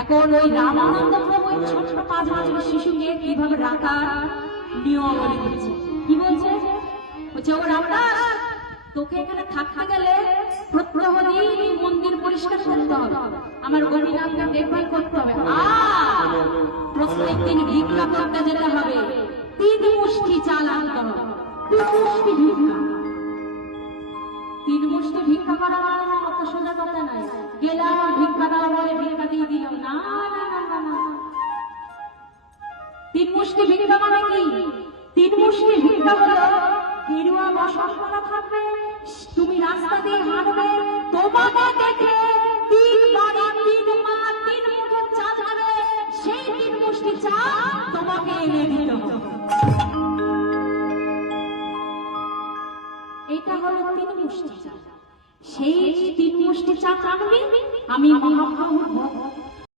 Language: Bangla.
এখন ওই রামানন্দ প্রভু ওই ছোট্ট 5 বছরের শিশুকে কিভাবে রাখা নিয়ম বলে দিচ্ছে। কি বলছে? বলছে ও রামদাস, তোকে এখানে থাকতে গেলে প্রত্যহদিন মন্দির পরিষ্কার করতে হবে, আমার গণিনাথকে দেখভাল করতে হবে, আর প্রত্যেক দিন ভিক্ষা করতে যেতে হবে, 3 মুষ্টি চাল আনতে হবে। 3 মুষ্টি ভিক্ষা, 3 মুষ্টি ভিক্ষা করা মানে অত সোজা কথা নাই। গেলাম ভিক্ষা দাও বলে ভিক্ষা দিয়ে দিল না, না না না না। 3 মুষ্টি ভিক্ষা মানে কি? 3 মুষ্টি ভিক্ষা হলো গেরুয়া বসন করা থাকবে, তুমি রাস্তা দিয়ে হাঁটবে, তোমাকে দেখে 3 বাড়ি 3 মা 3 মুঠো চাল দেবে, সেই 3 মুষ্টি চাল তোমাকে এনে দিতে হবে। এটা হলো 3 মুষ্টি চাল। সেই 3 মুষ্টি চাল আনবি, আমি মহাপ্রভুর ভক্ত